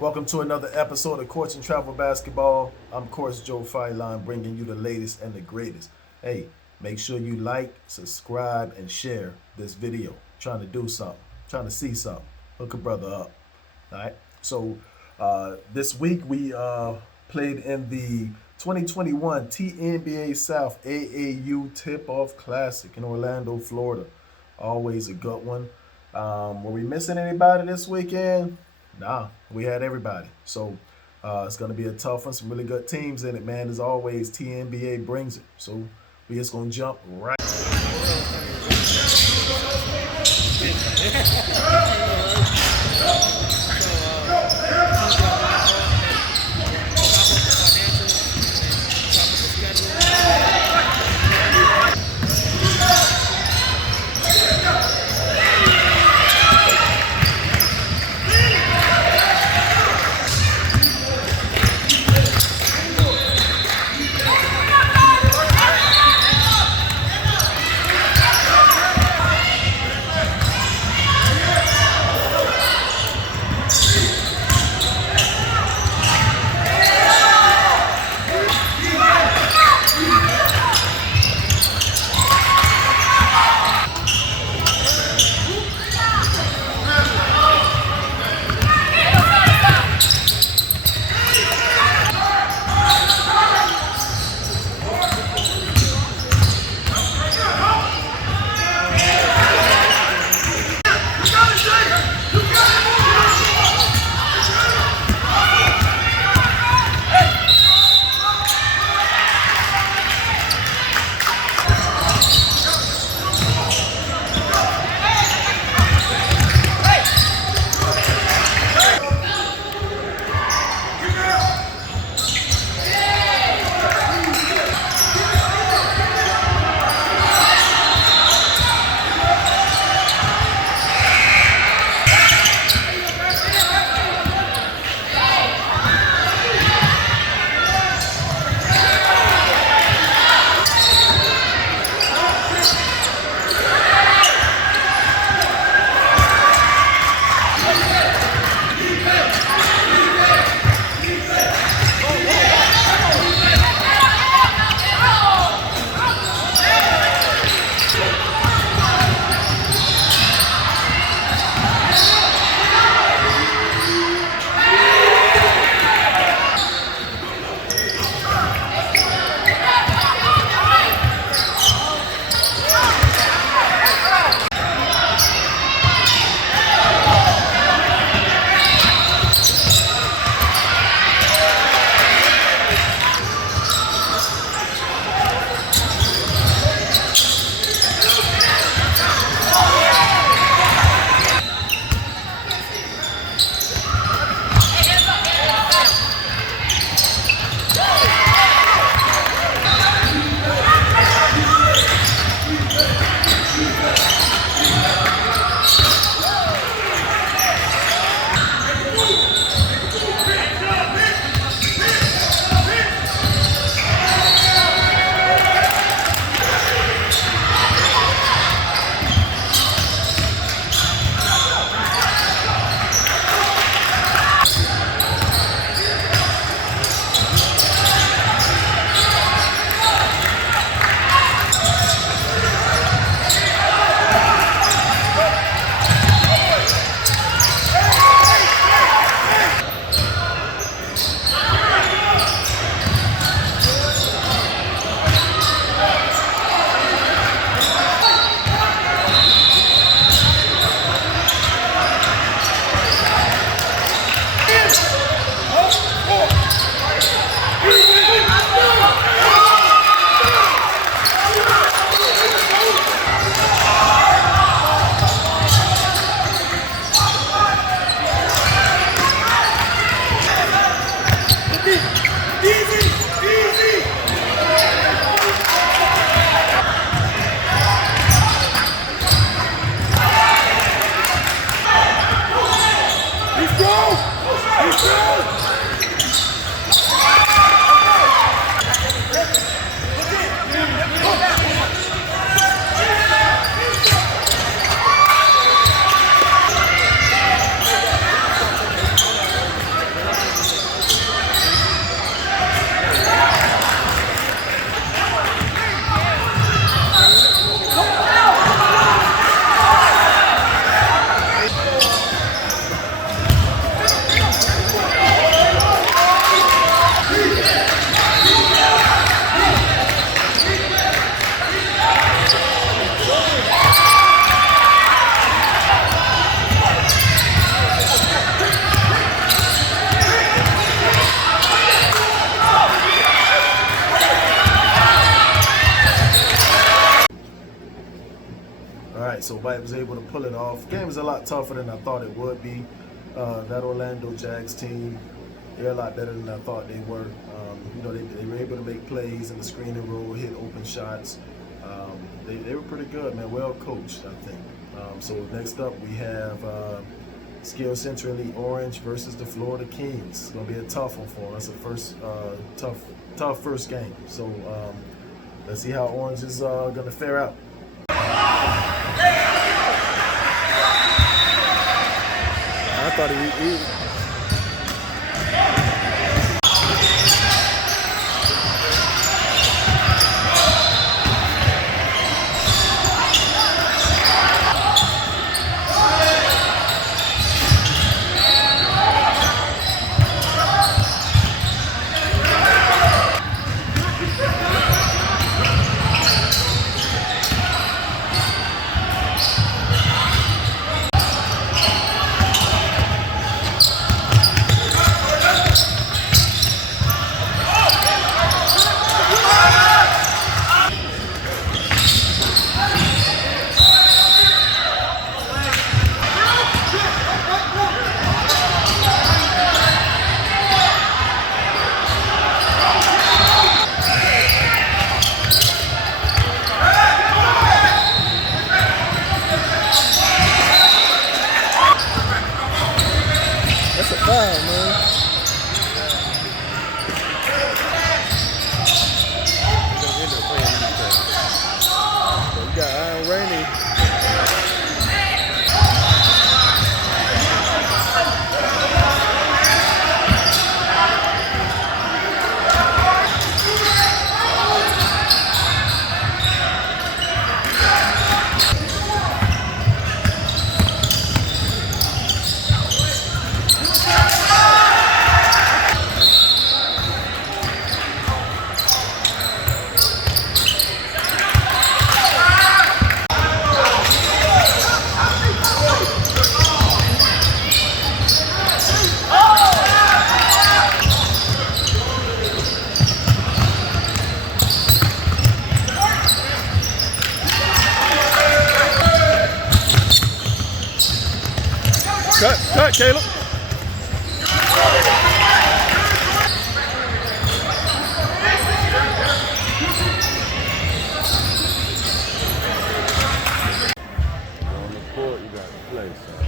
Welcome to another episode of Coarching Travel Basketball. I'm Coach Joe Fireline, bringing you the latest and the greatest. Hey, make sure you like, subscribe, and share this video. Trying to do something, trying to see something. Hook a brother up. All right. So this week we played in the 2021 TNBA South AAU Tipoff Classic in Orlando, Florida. Always a good one. Were we missing anybody this weekend? Nah, we had everybody. So it's going to be a tough one. Some really good teams in it, man. As always, TNBA brings it. So we just going to jump right. All right, so White was able to pull it off. Game is a lot tougher than I thought it would be. That Orlando Jags team, they're a lot better than I thought they were. You know, they were able to make plays in the screen and roll, hit open shots. They were pretty good, man. Well coached, I think. So next up we have SCE Orange versus the Florida Kings. It's gonna be a tough one for them. That's a first tough first game. So let's see how Orange is gonna fare out. I thought he Rainey. Cut, Caleb. On the court, you got to play, son.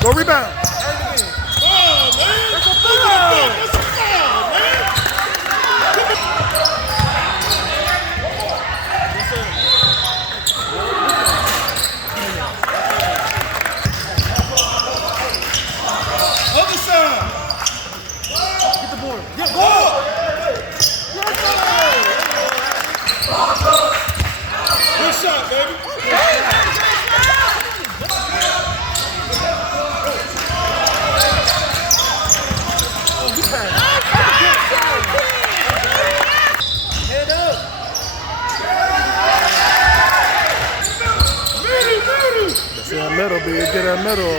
Go rebound. See that middle, B. Get that middle.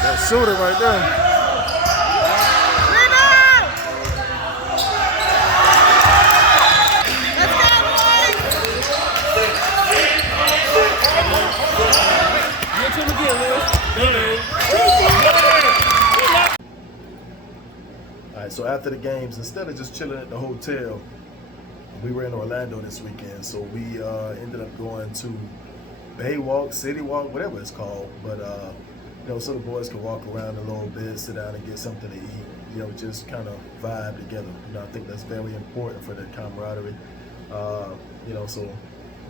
That shooter right there. All right, so after the games, instead of just chilling at the hotel, we were in Orlando this weekend, so we ended up going to Baywalk, City Walk, whatever it's called. But so the boys could walk around a little bit, sit down and get something to eat. Just kind of vibe together. I think that's very important for the camaraderie. So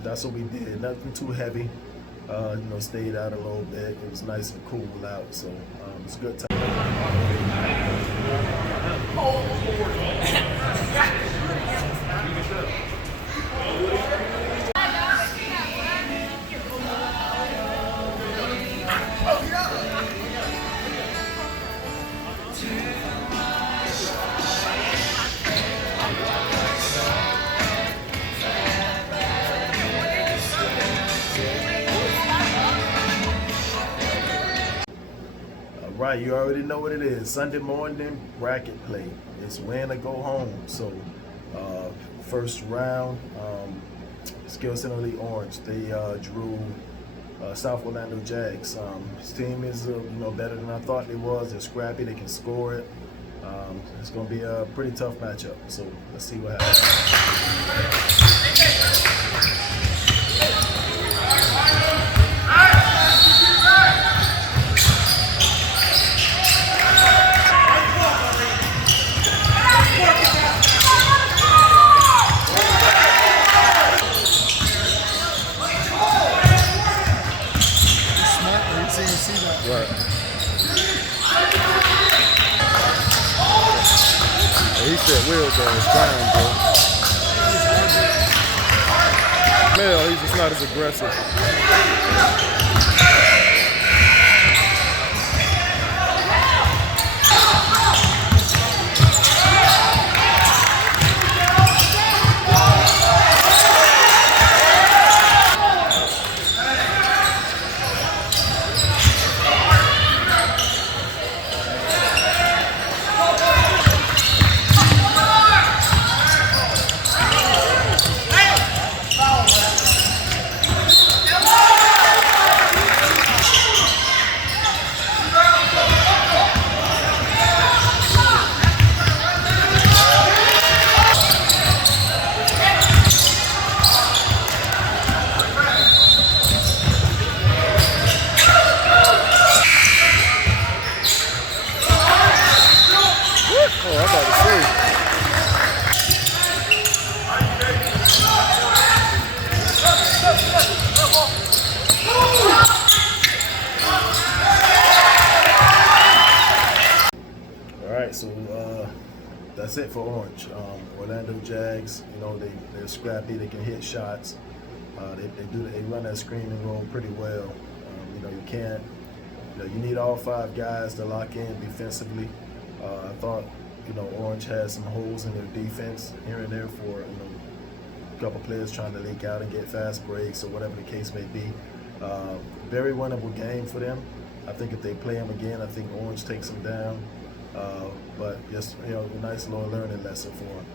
that's what we did. Nothing too heavy. Stayed out a little bit. It was nice and cool out, so it was a good time. Right, you already know what it is. Sunday morning bracket play. It's win or go home. So, first round, SCE Elite Orange. They drew South Orlando Jags. This team is better than I thought they was. They're scrappy. They can score it. It's going to be a pretty tough matchup. So let's see what happens. Right. He said wheels on his time, bro. Male, he's just not as aggressive. So that's it for Orange. Orlando Jags, they're scrappy. They can hit shots. They run that screen and roll pretty well. You need all five guys to lock in defensively. I thought Orange had some holes in their defense here and there for a couple players trying to leak out and get fast breaks or whatever the case may be. Very winnable game for them. I think if they play them again, I think Orange takes them down. But just a nice little learning lesson for them.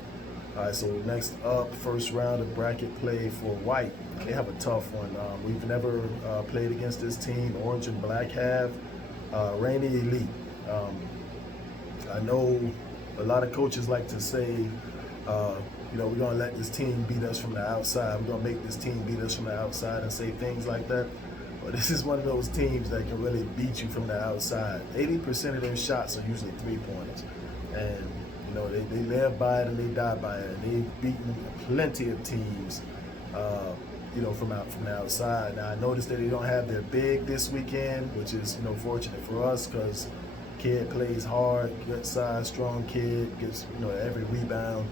All right, so next up, first round of bracket play for White. They have a tough one. We've never played against this team. Orange and Black have. Rainey Elite. I know a lot of coaches like to say, we're going to let this team beat us from the outside. We're going to make this team beat us from the outside and say things like that. But this is one of those teams that can really beat you from the outside. 80% of their shots are usually three-pointers. And, they live by it and they die by it. And they've beaten plenty of teams, from the outside. Now, I noticed that they don't have their big this weekend, which is, fortunate for us because kid plays hard, good size, strong kid, gets, every rebound.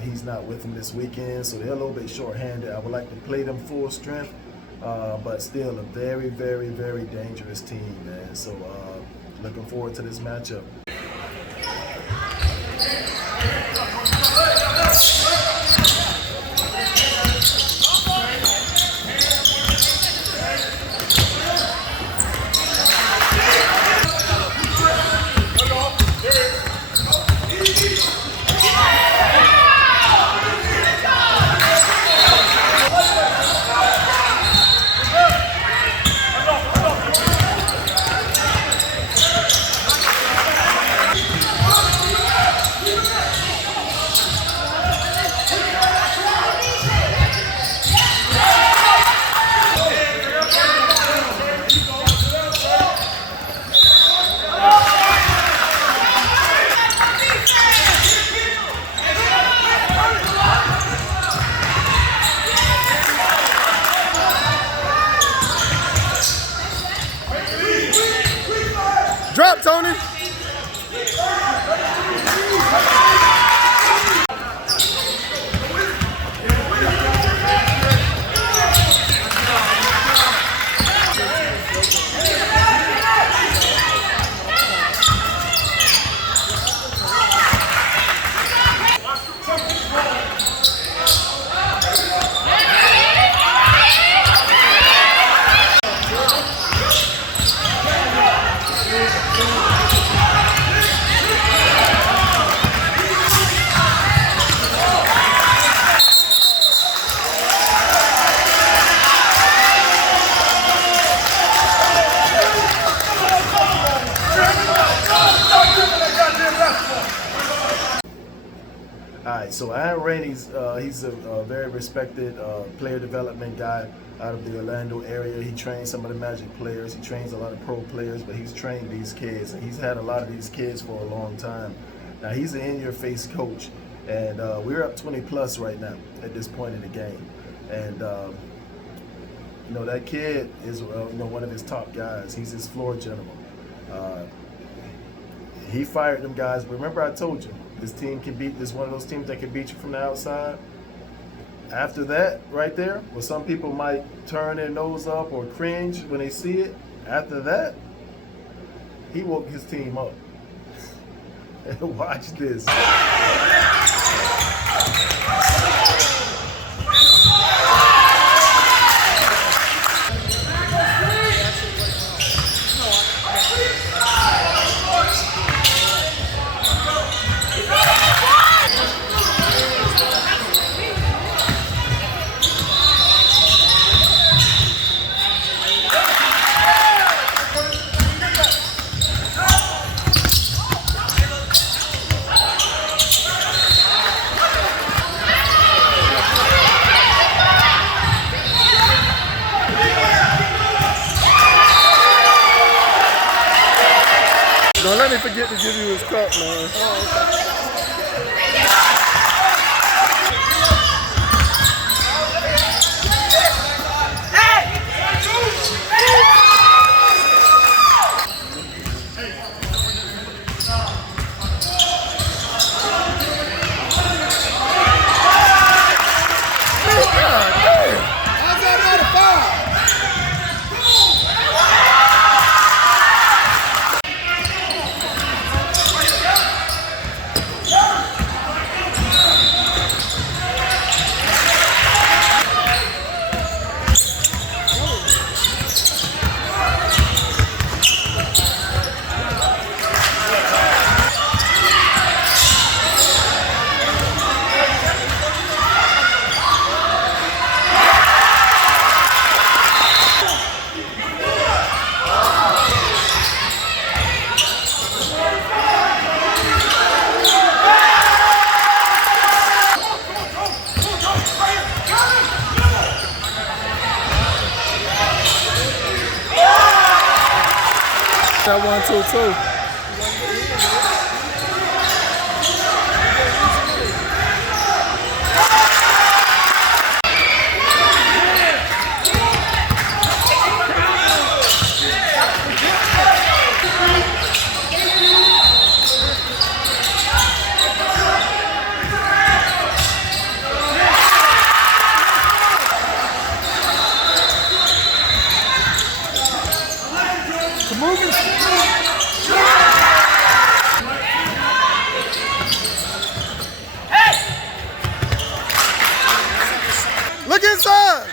He's not with them this weekend, so they're a little bit short-handed. I would like to play them full strength. But still a very, very, very dangerous team, man. So looking forward to this matchup. right, so Aaron Rainey's he's a very respected player development guy out of the Orlando area. He trains some of the Magic players. He trains a lot of pro players, but he's trained these kids, and he's had a lot of these kids for a long time. Now he's an in-your-face coach, and we're up 20 plus right now at this point in the game, and you know that kid is you know one of his top guys. He's his floor general. He fired them guys. Remember I told you this team can beat this one of those teams that can beat you from the outside. After that, right there, where some people might turn their nose up or cringe when they see it, after that, he woke his team up. Watch this. Don't let me forget to give you his cup, man. That 1-2-2. Look inside.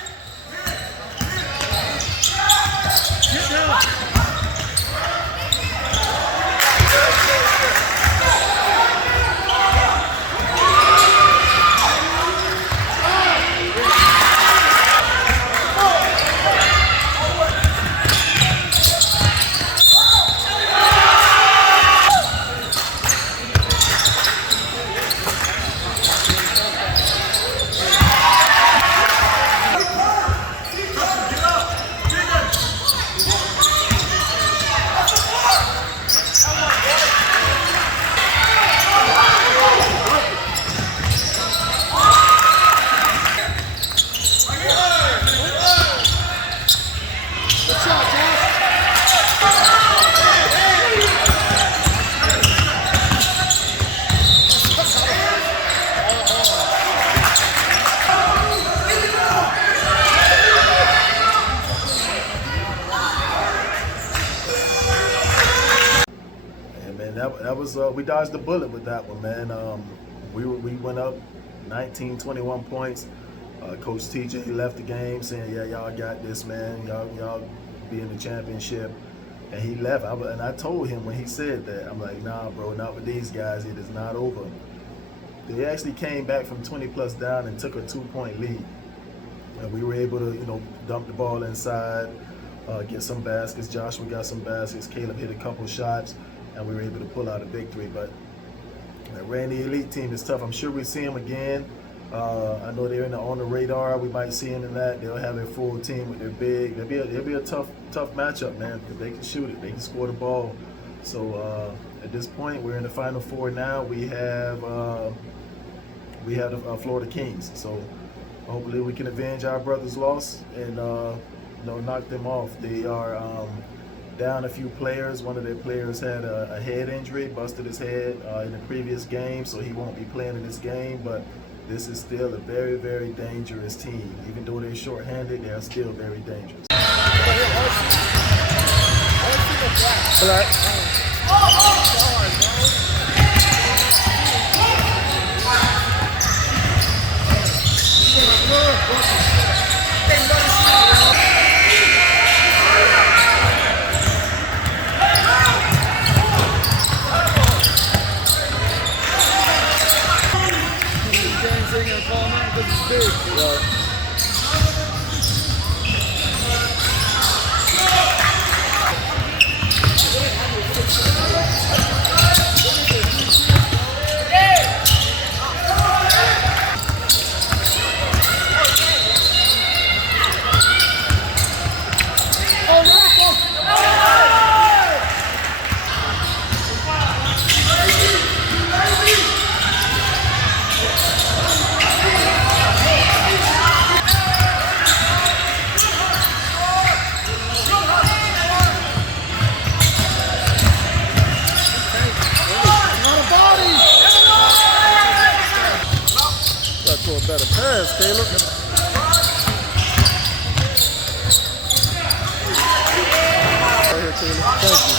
That was we dodged the bullet with that one, man. We went up 19, 21 points. Coach TJ, he left the game saying, "Yeah, y'all got this, man. Y'all be in the championship." And he left. And I told him when he said that, I'm like, "Nah, bro, not with these guys. It is not over." They actually came back from 20 plus down and took a 2-point lead, and we were able to, dump the ball inside, get some baskets. Joshua got some baskets. Caleb hit a couple shots, and we were able to pull out a victory. But The Rainey Elite team is tough. I'm sure we see them again. I know they're on the radar. We might see them in that. They'll have a full team with their big. It'll be a tough matchup, man, because they can shoot it. They can score the ball. So at this point, we're in the Final Four now. We have the Florida Kings. So hopefully we can avenge our brother's loss and knock them off. They are down a few players. One of their players had a head injury, busted his head in the previous game, so he won't be playing in this game. But this is still a very, very dangerous team. Even though they're shorthanded, they are still very dangerous. Black. Better pass, Caleb. Right here, Caleb. Thank you.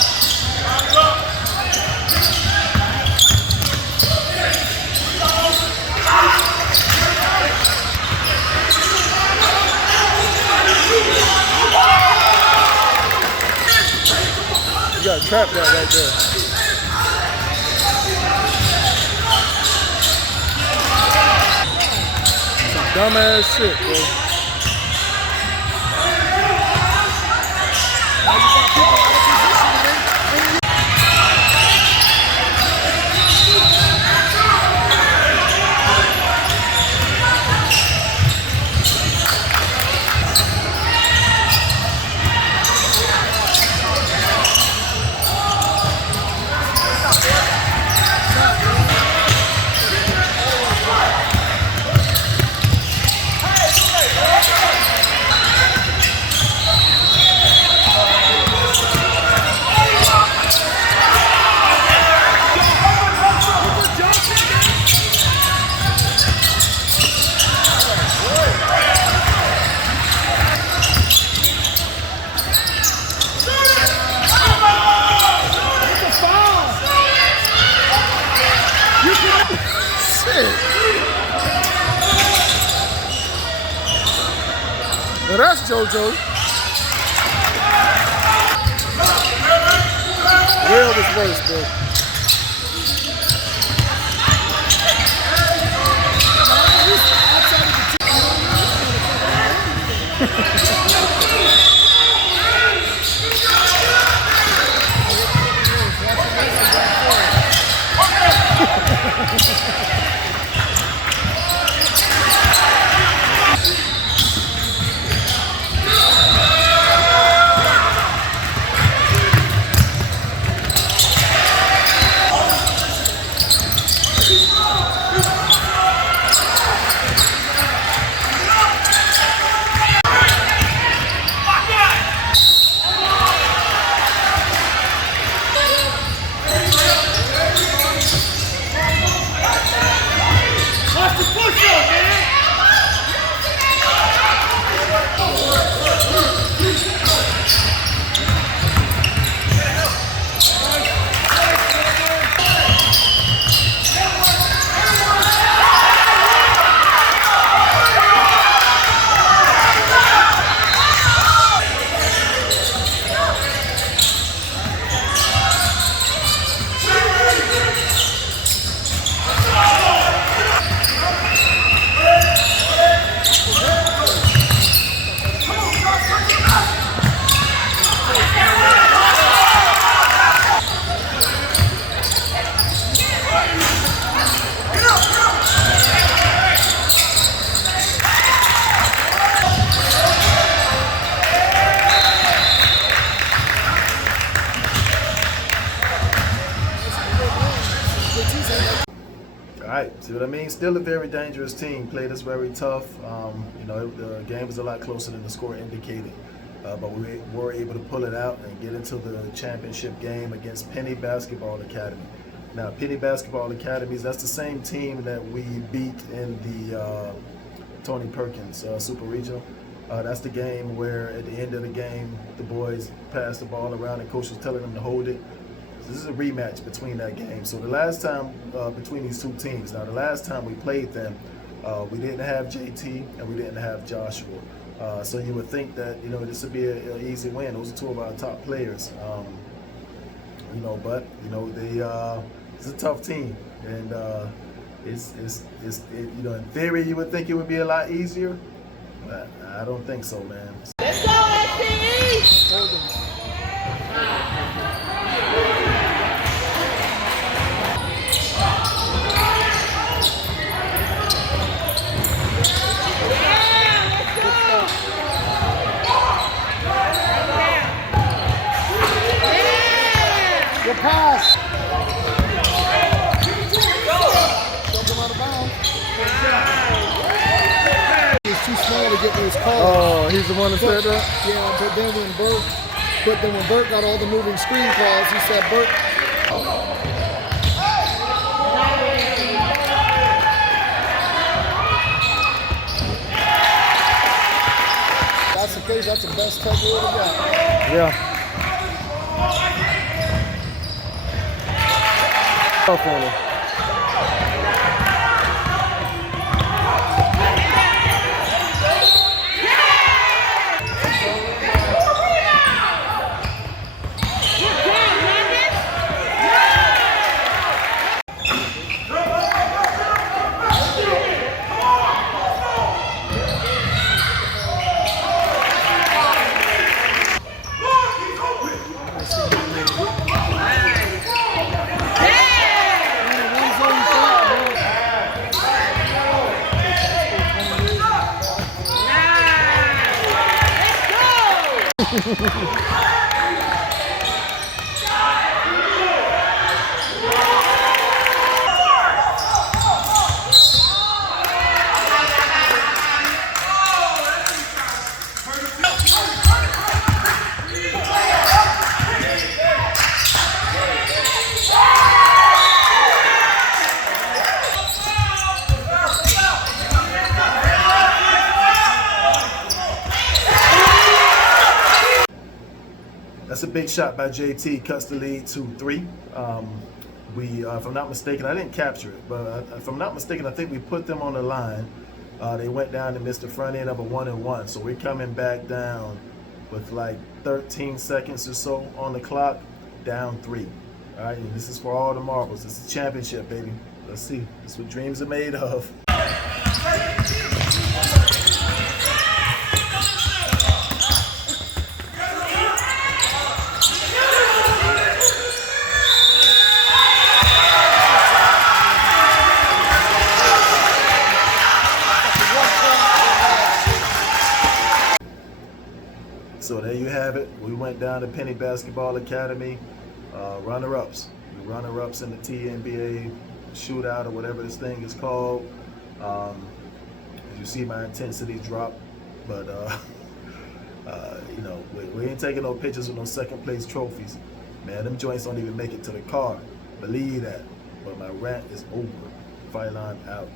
You gotta trap that right there. Dumbass shit, bro. Well, that's JoJo. Real was worse, bro. All right, see what I mean? Still a very dangerous team. Played us very tough. You know, the game was a lot closer than the score indicated. But we were able to pull it out and get into the championship game against Penny Basketball Academy. Now, Penny Basketball Academies, that's the same team that we beat in the Tony Perkins Super Regional. That's the game where at the end of the game, the boys passed the ball around and coach was telling them to hold it. So this is a rematch between that game. So the last time between these two teams, now the last time we played them, we didn't have JT and we didn't have Joshua. So you would think that, you know, this would be an easy win. Those are two of our top players. You know, but, you know, it's a tough team. And you know, in theory, you would think it would be a lot easier, but I don't think so, man. Let's go, SCE! Good pass. Jump him out of bounds. He's too small to get those calls. Oh, he's the one that said that? Yeah, but then when Bert got all the moving screen calls, he said, Bert. That's the case, that's the best touch we ever got. Yeah. Tough on him. That's a big shot by JT, cuts the lead to 3. If I'm not mistaken, I didn't capture it, but if I'm not mistaken, I think we put them on the line. They went down and missed the front end of a 1-and-1. So we're coming back down with like 13 seconds or so on the clock, down 3. All right, and this is for all the marbles. This is championship, baby. Let's see. This is what dreams are made of. So there you have it. We went down to Penny Basketball Academy, runner-ups. We runner-ups in the TNBA shootout or whatever this thing is called. As you see, my intensity dropped, but you know, we ain't taking no pictures with no second place trophies. Man, them joints don't even make it to the car. Believe that. But my rant is over. Fight line out.